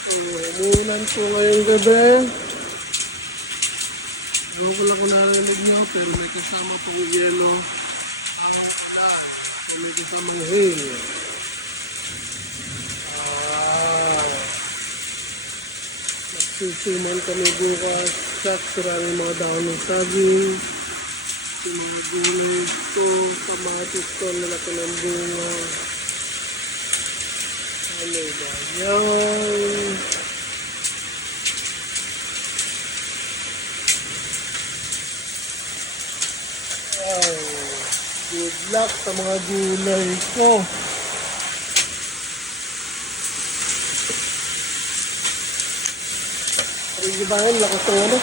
Umuulan po ngayong gabi. Ewan ko lang kung narinig nyo, pero may kasama pang yelo. Ang ulan. May kasamang hail. Nagsisiman kami bukas. Saktura ng mga dahon ng saging. Yung mga gulay ito, kamatis ko, lalaki ng bunga. Ano ba yan? Wow. Good luck sa mga gulay ko. Ano ba yan? Lakas ng ano?